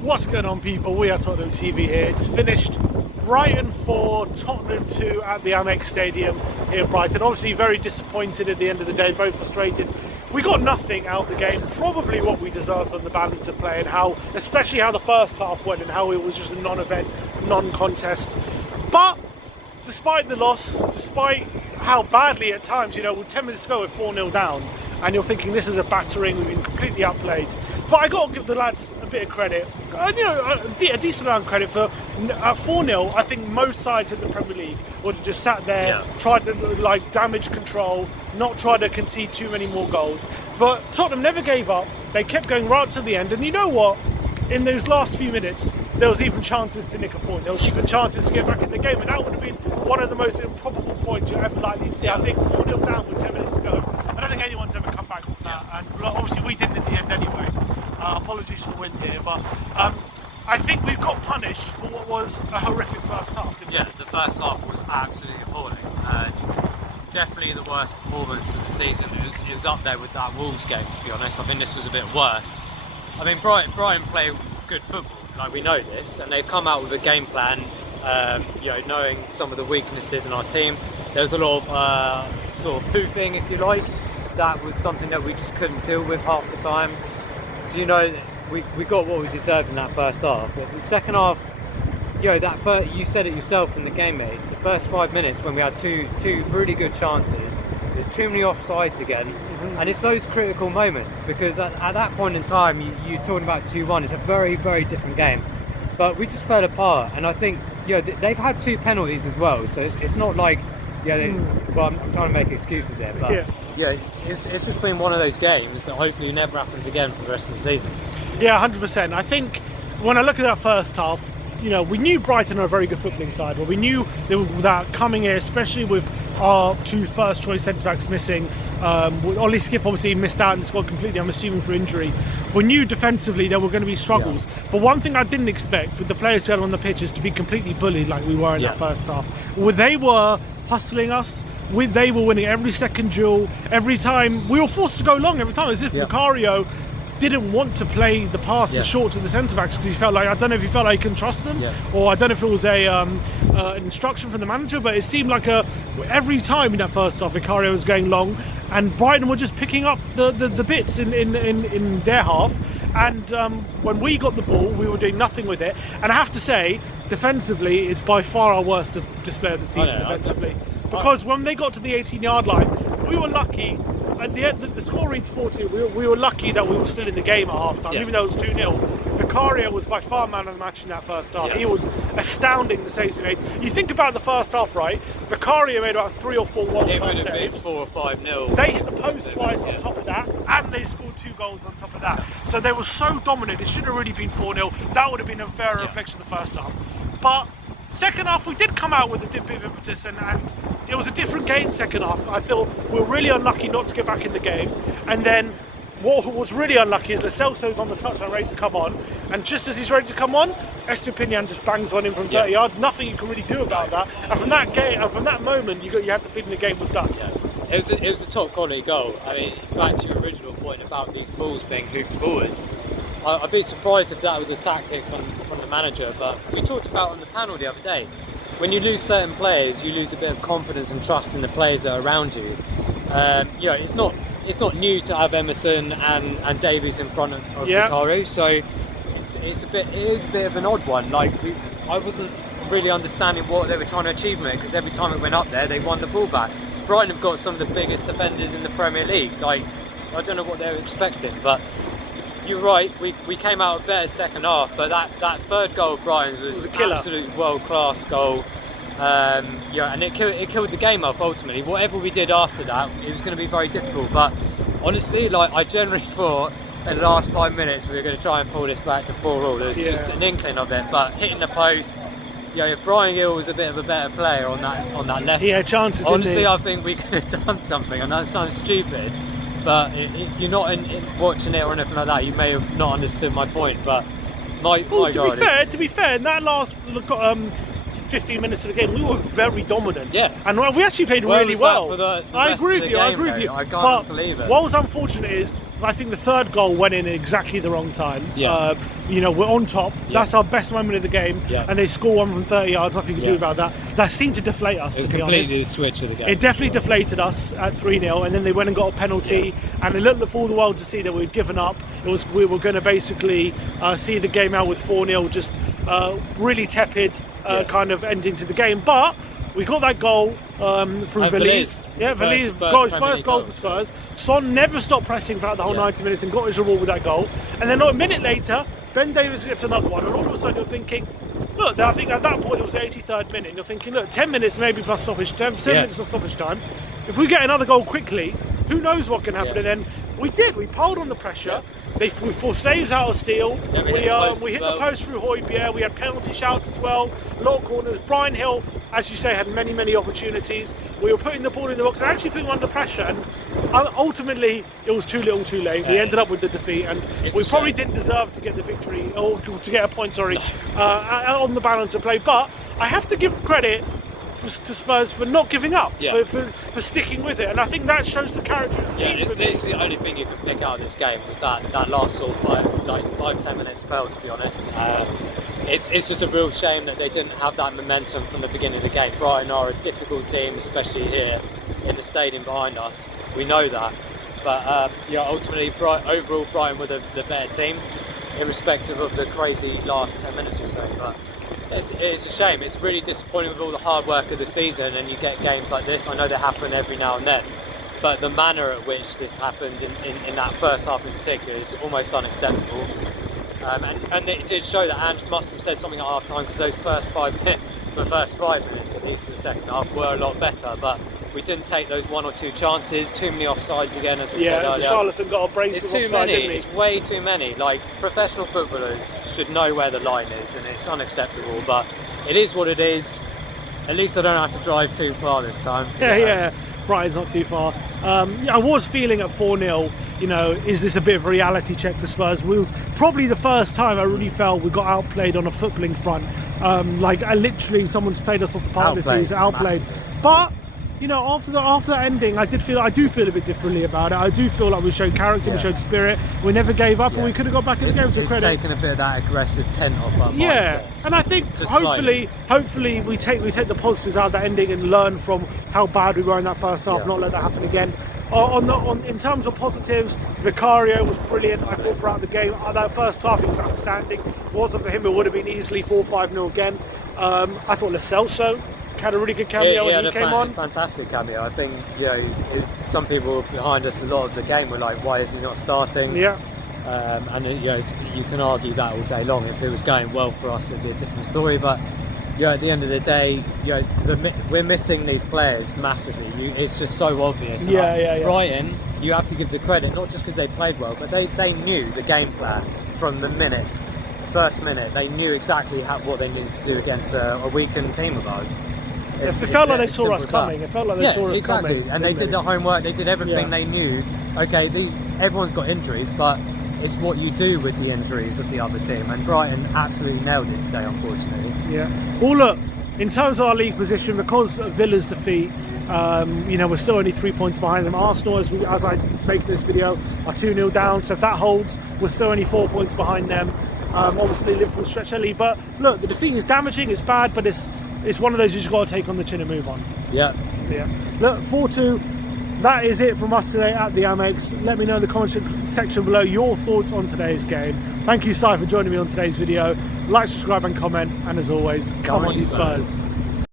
What's going on, people? We are Tottenham TV here. It's finished. Brighton 4, Tottenham 2 at the Amex Stadium here in Brighton. Obviously very disappointed at the end of the day, very frustrated. We got nothing out of the game, probably what we deserved on the balance of play, and especially how the first half went and how it was just a non-event, non-contest. But despite the loss, despite how badly at times, with 10 minutes to go we're 4-0 down, and you're thinking this is a battering, we've been completely outplayed. But I got to give the lads a bit of credit, a decent amount of credit for 4-0. I think most sides in the Premier League would have just sat there, tried to damage control, not try to concede too many more goals. But Tottenham never gave up. They kept going right to the end. And you know what? In those last few minutes, there was even chances to nick a point. There was even chances to get back in the game, and that would have been one of the most improbable points you're ever likely to see. I think 4-0 down with 10 minutes to go. I don't think anyone's ever come back from that, and obviously we didn't in the end anyway. Apologies for the win here, but I think we've got punished for what was a horrific first half, didn't we? Yeah, the first half was absolutely appalling. Definitely the worst performance of the season. It was up there with that Wolves game, to be honest. I think this was a bit worse. I mean, Brighton play good football, like we know this, and they've come out with a game plan, knowing some of the weaknesses in our team. There was a lot of sort of poofing, if you like. That was something that we just couldn't deal with half the time. So we got what we deserved in that first half. But the second half, you said it yourself in the game, mate. The first 5 minutes when we had two really good chances, there's too many offsides again, and it's those critical moments because at that point in time, you're talking about 2-1. It's a very, very different game, but we just fell apart. And I think they've had 2 penalties as well, so it's not like I'm trying to make excuses there, but it's just been one of those games that hopefully never happens again for the rest of the season. Yeah, 100%. I think when I look at that first half, we knew Brighton are a very good footballing side, but we knew they were that coming here, especially with our 2 first-choice centre-backs missing. Ollie Skip obviously missed out in the squad completely, I'm assuming for injury. We knew defensively there were going to be struggles. But one thing I didn't expect with the players we had on the pitch is to be completely bullied like we were in that first half. They were hustling us. They were winning every second duel. Every time we were forced to go long, every time, as if Viccario didn't want to play the pass short to the centre backs because he felt like, I don't know if he felt like he couldn't trust them, or I don't know if it was an instruction from the manager, but it seemed like every time in that first half Viccario was going long, and Brighton were just picking up the bits in their half. And when we got the ball, we were doing nothing with it. And I have to say, defensively, it's by far our worst display of the season defensively. Because when they got to the 18-yard line, we were lucky. At the end, the score reads 4-2. We were lucky that we were still in the game at half-time, even though it was 2-0. Viccario was by far man of the match in that first half. He was astounding, the saves he made. You think about the first half, right? Viccario made about 3 or 4 world-class saves. It would have been 4 or 5-0. They hit the post twice on top of that, and they scored 2 goals on top of that. So they were so dominant. It should have really been 4-0. That would have been a fairer reflection of the first half. But second half, we did come out with a bit of impetus, and it was a different game second half. I feel we were really unlucky not to get back in the game. And then what was really unlucky is Lo Celso's on the touchline ready to come on, and just as he's ready to come on, Estupiñán just bangs on him from 30 yards. Nothing you can really do about that. And from that moment, you had the feeling the game was done. It was a top quality goal. I mean, back to your original point about these balls being hoofed forwards. I'd be surprised if that was a tactic from the manager, but we talked about on the panel the other day, when you lose certain players, you lose a bit of confidence and trust in the players that are around you. It's not new to have Emerson and Davies in front of Viccario, so it is a bit of an odd one. I wasn't really understanding what they were trying to achieve with it, because every time it went up there, they won the ball back. Brighton have got some of the biggest defenders in the Premier League. I don't know what they were expecting, but you're right, we came out a better second half, but that third goal of Brighton's was an absolute world-class goal. And it killed the game up ultimately. Whatever we did after that, it was going to be very difficult. But honestly, I generally thought in the last 5 minutes we were going to try and pull this back to 4-4. There was just an inkling of it, but hitting the post. Brian Gill was a bit of a better player on that left. He had chances. Honestly, I think we could have done something, and that sounds stupid. But if you're not watching it or anything like that, you may have not understood my point. But to be fair, in that last 15 minutes of the game, we were very dominant. And we actually played really well. I agree with you. I can't believe it. What was unfortunate is I think the third goal went in at exactly the wrong time. Yeah. You know, we're on top. Yeah. That's our best moment of the game. Yeah. And they score one from 30 yards. Nothing you can do Yeah. about that. That seemed to deflate us, It was to be honest. completely the switch of the game. It definitely deflated us at 3-0, and then they went and got a penalty, and it looked for the world to see that we'd given up. We were going to basically see the game out with 4-0, just really tepid kind of ending to the game. But we got that goal through Veliz. Yeah, Veliz got his first goal for Spurs. Son never stopped pressing throughout the whole 90 minutes and got his reward with that goal. And then a minute later, Ben Davies gets another one, and all of a sudden you're thinking, look, I think at that point it was the 83rd minute, and you're thinking, look, 10 minutes maybe plus stoppage time, 10 minutes plus stoppage time. If we get another goal quickly, who knows what can happen? And then we did. We piled on the pressure. We forced saves out of Steele. We hit the post through Højbjerg. We had penalty shouts as well. A lot of corners. Brian Hill, as you say, had many opportunities. We were putting the ball in the box and actually putting under pressure. And ultimately, it was too little, too late. We ended up with the defeat, and we probably didn't deserve to get the victory or to get a point. On the balance of play. But I have to give credit to Spurs for not giving up, for sticking with it, and I think that shows the character of the team. It's the only thing you could pick out of this game was that last sort of 5-10 minute spell, to be honest. It's just a real shame that they didn't have that momentum from the beginning of the game. Brighton are a difficult team, especially here in the stadium behind us. We know that, but ultimately overall Brighton were the better team, irrespective of the crazy last 10 minutes or so. But it's a shame. It's really disappointing with all the hard work of the season, and you get games like this. I know they happen every now and then, but the manner at which this happened in that first half in particular is almost unacceptable. And it did show that Ange must have said something at half time, because those first 5 minutes at least in the second half were a lot better, but we didn't take those 1 or 2 chances. Too many offsides again, as I said earlier. Charleston got a brace It's of too offside, many. didn't he? It's way too many. Like, professional footballers should know where the line is, and it's unacceptable. But it is what it is. At least I don't have to drive too far this time. Brighton's not too far. I was feeling at 4-0, is this a bit of a reality check for Spurs? It was probably the first time I really felt we got outplayed on a footballing front. Literally, someone's played us off the park this season, outplayed. But after the ending, I do feel a bit differently about it. I do feel like we showed character, we showed spirit. We never gave up, and we could have got back in the game. So it's taken a bit of that aggressive tent off our mindsets. And I think hopefully we take the positives out of that ending and learn from how bad we were in that first half. Not let that happen again. In terms of positives, Vicario was brilliant. I thought throughout the game, that first half he was outstanding. If it wasn't for him, it would have been easily 4-5-0 again. I thought Lo Celso had a really good cameo when he came on. Fantastic cameo. I think some people behind us a lot of the game were like, why is he not starting? You can argue that all day long. If it was going well for us, it'd be a different story. But at the end of the day, we're missing these players massively. It's just so obvious. Brighton, you have to give the credit, not just because they played well, but they knew the game plan from the first minute. They knew exactly what they needed to do against a weakened team of ours. It felt like they saw us coming. It felt like they saw us coming. And they did the homework. They did everything. They knew. Okay, everyone's got injuries, but it's what you do with the injuries of the other team. And Brighton absolutely nailed it today, unfortunately. Well, look, in terms of our league position, because of Villa's defeat, we're still only 3 points behind them. Arsenal, as I make this video, are 2-0 down. So if that holds, we're still only 4 points behind them. Obviously, Liverpool stretch early, but look, the defeat is damaging. It's bad, but it's one of those you just got to take on the chin and move on. Look, 4-2. That is it from us today at the Amex. Let me know in the comment section below your thoughts on today's game. Thank you, Si, for joining me on today's video. Like, subscribe and comment, and as always, come on you Spurs.